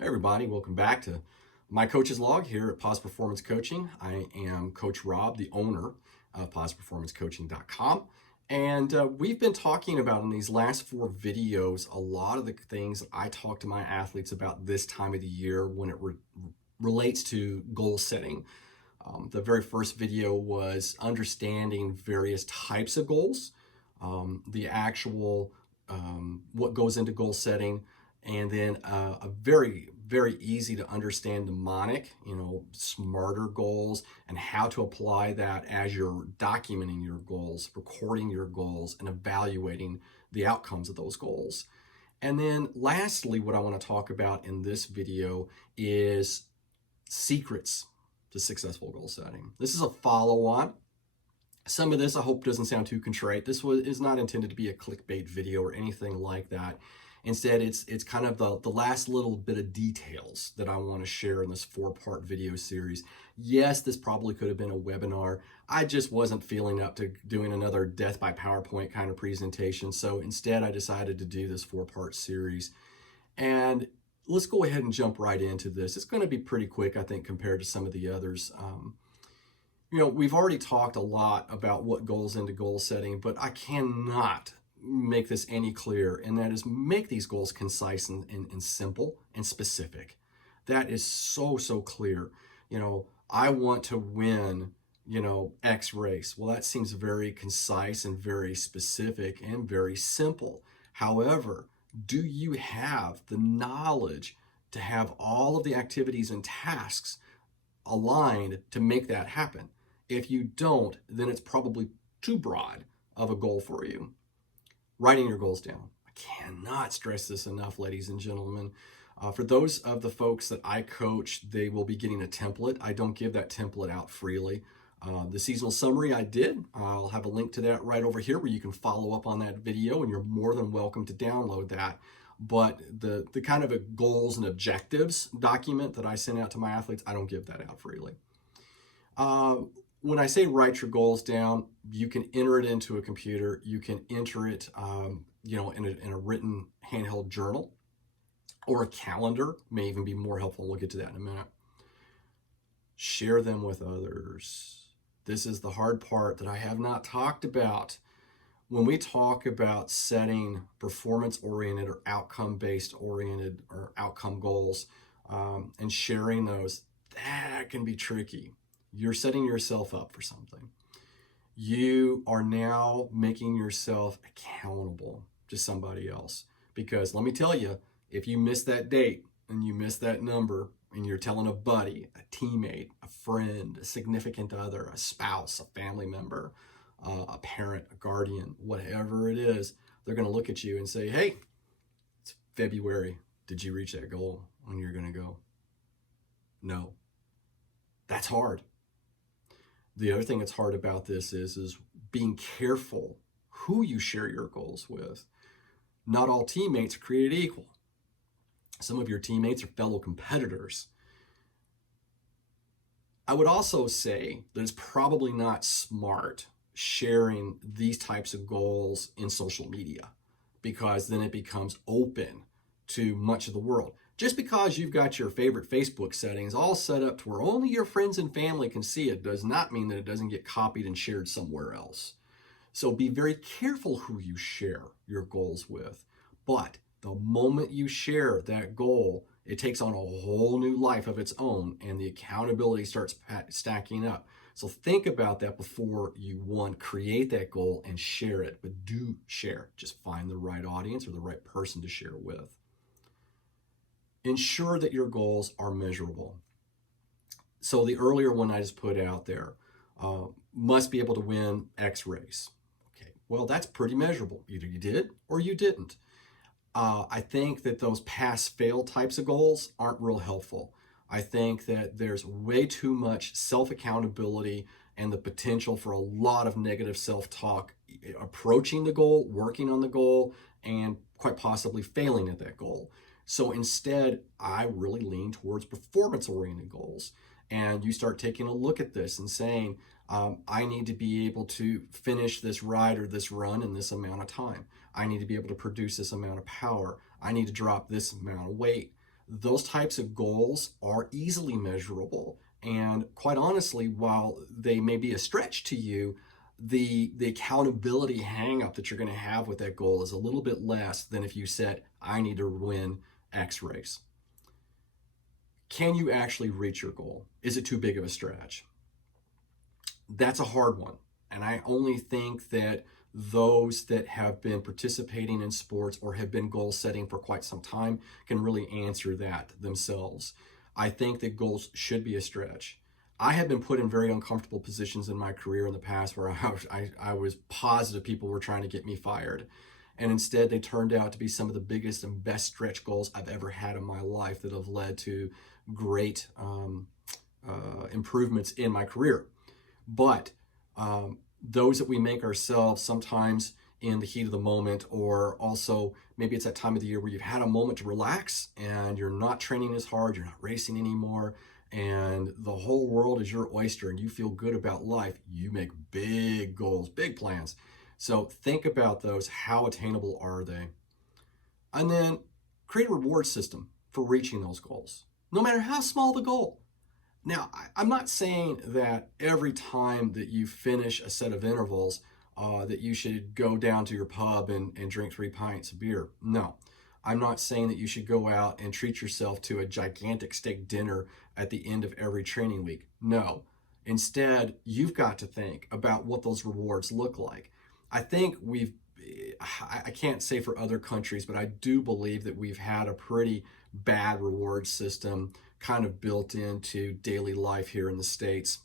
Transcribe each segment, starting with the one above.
Hey everybody, welcome back to my coach's log here at Pause Performance Coaching. I am Coach Rob, the owner of pauseperformancecoaching.com. And we've been talking about in these last 4 videos a lot of the things that I talk to my athletes about this time of the year when it relates to goal setting. The very first video was understanding various types of goals, the actual what goes into goal setting, and then a very easy to understand mnemonic, smarter goals, and how to apply that as you're documenting your goals, recording your goals, and evaluating the outcomes of those goals. And then lastly, what I want to talk about in this video is secrets to successful goal setting. This is a follow-on. Some of this I hope doesn't sound too contrite. This is not intended to be a clickbait video or anything like that. Instead, it's kind of the last little bit of details that I want to share in this 4-part video series. Yes, this probably could have been a webinar. I just wasn't feeling up to doing another death by PowerPoint kind of presentation. So instead, I decided to do this 4-part series. And let's go ahead and jump right into this. It's going to be pretty quick, I think, compared to some of the others. We've already talked a lot about what goes into goal setting, but I cannot make this any clearer, and that is make these goals concise and simple and specific. That is so clear. I want to win, X race. Well, that seems very concise and very specific and very simple. However, do you have the knowledge to have all of the activities and tasks aligned to make that happen? If you don't, then it's probably too broad of a goal for you. Writing your goals down. I cannot stress this enough, ladies and gentlemen. For those of the folks that I coach, they will be getting a template. I don't give that template out freely. The seasonal summary I did, I'll have a link to that right over here where you can follow up on that video, and you're more than welcome to download that. But the kind of a goals and objectives document that I send out to my athletes, I don't give that out freely. When I say write your goals down, you can enter it into a computer. You can enter it, in a written handheld journal, or a calendar may even be more helpful. We'll get to that in a minute. Share them with others. This is the hard part that I have not talked about. When we talk about setting performance-oriented or outcome-based oriented or outcome goals and sharing those, that can be tricky. You're setting yourself up for something. You are now making yourself accountable to somebody else. Because let me tell you, if you miss that date and you miss that number and you're telling a buddy, a teammate, a friend, a significant other, a spouse, a family member, a parent, a guardian, whatever it is, they're going to look at you and say, hey, it's February. Did you reach that goal? When you're going to go, no. That's hard. The other thing that's hard about this is being careful who you share your goals with. Not all teammates are created equal. Some of your teammates are fellow competitors. I would also say that it's probably not smart sharing these types of goals in social media, because then it becomes open to much of the world. Just because you've got your favorite Facebook settings all set up to where only your friends and family can see it does not mean that it doesn't get copied and shared somewhere else. So be very careful who you share your goals with. But the moment you share that goal, it takes on a whole new life of its own, and the accountability starts stacking up. So think about that before you, one, create that goal and share it. But do share. Just find the right audience or the right person to share with. Ensure that your goals are measurable. So the earlier one I just put out there, must be able to win X race. Okay, well, that's pretty measurable. Either you did or you didn't. I think that those pass-fail types of goals aren't real helpful. I think that there's way too much self-accountability and the potential for a lot of negative self-talk approaching the goal, working on the goal, and quite possibly failing at that goal. So instead, I really lean towards performance-oriented goals. And you start taking a look at this and saying, I need to be able to finish this ride or this run in this amount of time. I need to be able to produce this amount of power. I need to drop this amount of weight. those types of goals are easily measurable. And quite honestly, while they may be a stretch to you, the accountability hang up that you're going to have with that goal is a little bit less than if you said, I need to win X race. Can you actually reach your goal? Is it too big of a stretch? That's a hard one. And I only think that those that have been participating in sports or have been goal setting for quite some time can really answer that themselves. I think that goals should be a stretch. I have been put in very uncomfortable positions in my career in the past where I was positive people were trying to get me fired. And instead, they turned out to be some of the biggest and best stretch goals I've ever had in my life that have led to great improvements in my career. But those that we make ourselves sometimes in the heat of the moment, or also maybe it's that time of the year where you've had a moment to relax and you're not training as hard, you're not racing anymore, and the whole world is your oyster and you feel good about life, you make big goals, big plans. So think about those. How attainable are they? And then create a reward system for reaching those goals, no matter how small the goal. Now, I'm not saying that every time that you finish a set of intervals that you should go down to your pub and drink 3 pints of beer. No, I'm not saying that you should go out and treat yourself to a gigantic steak dinner at the end of every training week. No, instead, you've got to think about what those rewards look like. I think I can't say for other countries, but I do believe that we've had a pretty bad reward system kind of built into daily life here in the States.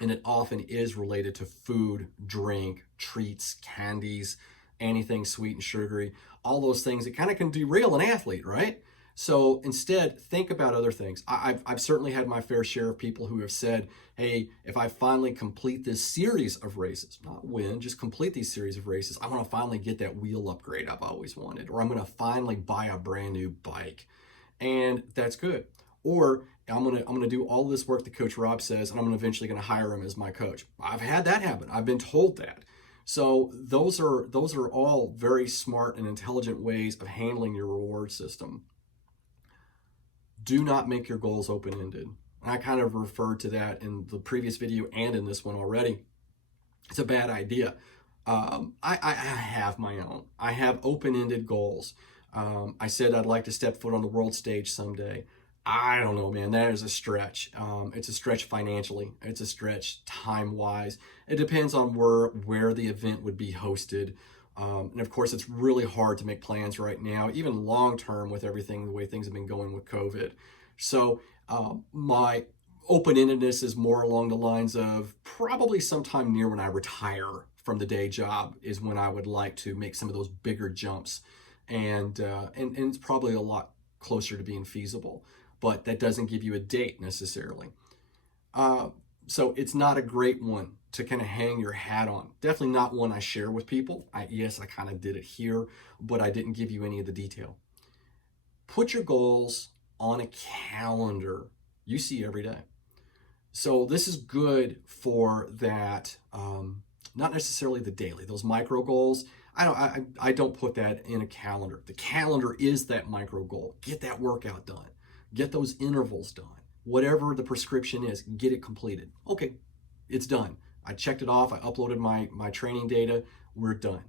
And it often is related to food, drink, treats, candies, anything sweet and sugary, all those things that kind of can derail an athlete, right? So instead, think about other things. I've certainly had my fair share of people who have said, hey, if I finally complete this series of races, not win, just complete these series of races, I want to finally get that wheel upgrade I've always wanted, or I'm going to finally buy a brand new bike. And that's good. Or I'm gonna do all this work that Coach Rob says, and I'm eventually gonna hire him as my coach. I've had that happen. I've been told that. So those are all very smart and intelligent ways of handling your reward system. Do not make your goals open-ended. And I kind of referred to that in the previous video and in this one already. It's a bad idea. I have my own. I have open-ended goals. I said I'd like to step foot on the world stage someday. I don't know, man. That is a stretch. It's a stretch financially. It's a stretch time-wise. It depends on where the event would be hosted. And of course, it's really hard to make plans right now, even long-term with everything, the way things have been going with COVID. So my open-endedness is more along the lines of probably sometime near when I retire from the day job is when I would like to make some of those bigger jumps. And it's probably a lot closer to being feasible. But that doesn't give you a date necessarily. So it's not a great one to kind of hang your hat on. Definitely not one I share with people. Yes, I kind of did it here, but I didn't give you any of the detail. Put your goals on a calendar you see every day. So this is good for that, not necessarily the daily, those micro goals. I don't put that in a calendar. The calendar is that micro goal. Get that workout done. Get those intervals done. Whatever the prescription is, get it completed. Okay, it's done. I checked it off. I uploaded my training data. We're done.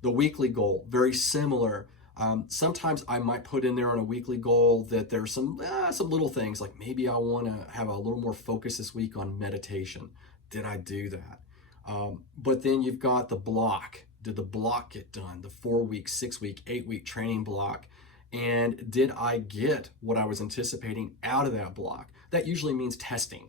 The weekly goal, very similar. Sometimes I might put in there on a weekly goal that there's some little things like maybe I want to have a little more focus this week on meditation. Did I do that? But then you've got the block. Did the block get done? The 4-week, 6-week, 8-week training block. And did I get what I was anticipating out of that block? That usually means testing.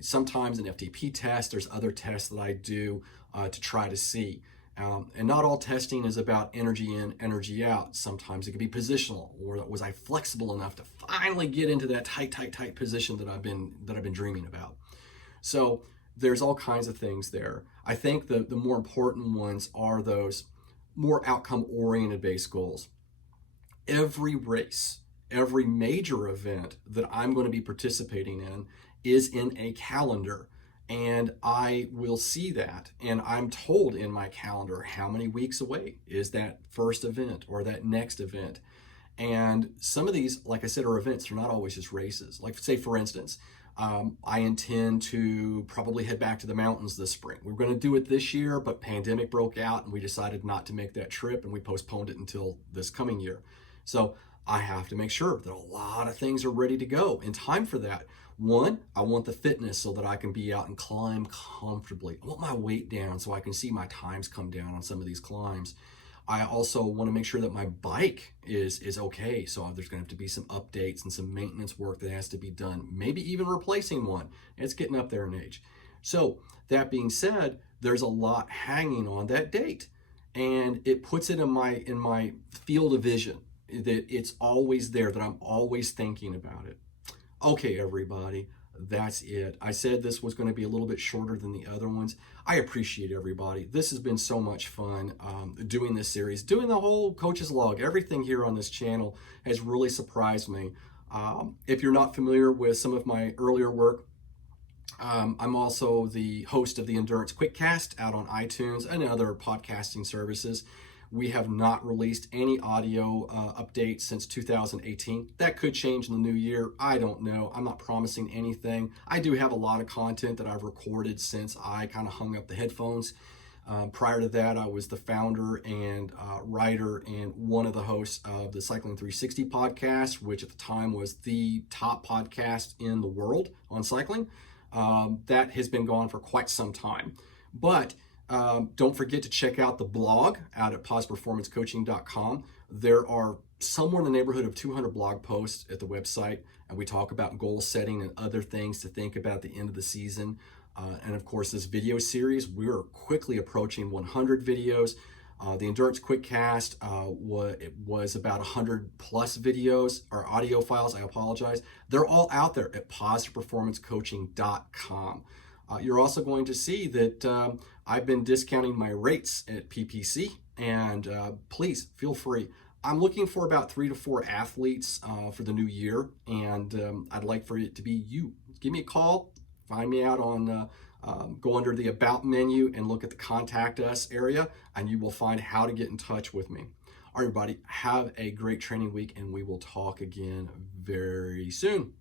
Sometimes an FTP test, there's other tests that I do to try to see. And not all testing is about energy in, energy out. Sometimes it can be positional, or was I flexible enough to finally get into that tight position that I've been dreaming about. So there's all kinds of things there. I think the more important ones are those more outcome-oriented based goals. Every race, every major event that I'm going to be participating in is in a calendar, and I will see that, and I'm told in my calendar how many weeks away is that first event or that next event. And some of these, like I said, are events. They're not always just races. Like, say, for instance, I intend to probably head back to the mountains this spring. We were going to do it this year, but pandemic broke out and we decided not to make that trip, and we postponed it until this coming year. So I have to make sure that a lot of things are ready to go in time for that. One, I want the fitness so that I can be out and climb comfortably. I want my weight down so I can see my times come down on some of these climbs. I also want to make sure that my bike is okay. So there's going to have to be some updates and some maintenance work that has to be done, maybe even replacing one. It's getting up there in age. So that being said, there's a lot hanging on that date, and it puts it in my field of vision that it's always there, that I'm always thinking about it. Okay, everybody, that's it. I said this was going to be a little bit shorter than the other ones. I appreciate everybody. This has been so much fun doing this series, doing the whole coach's log. Everything here on this channel has really surprised me. If you're not familiar with some of my earlier work, I'm also the host of the Endurance Quickcast out on iTunes and other podcasting services. We have not released any audio updates since 2018. That could change in the new year. I don't know. I'm not promising anything. I do have a lot of content that I've recorded since I kind of hung up the headphones. Prior to that, I was the founder and writer and one of the hosts of the Cycling 360 podcast, which at the time was the top podcast in the world on cycling. That has been gone for quite some time. But don't forget to check out the blog out at posperformancecoaching.com. There are somewhere in the neighborhood of 200 blog posts at the website, and we talk about goal setting and other things to think about at the end of the season. And of course, this video series, we're quickly approaching 100 videos. The Endurance Quickcast was about 100 plus videos or audio files. I apologize. They're all out there at positiveperformancecoaching.com. You're also going to see that I've been discounting my rates at PPC, and please feel free. I'm looking for about 3 to 4 athletes for the new year, and I'd like for it to be you. Give me a call, find me out on, go under the About menu and look at the Contact Us area, and you will find how to get in touch with me. All right, everybody, have a great training week, and we will talk again very soon.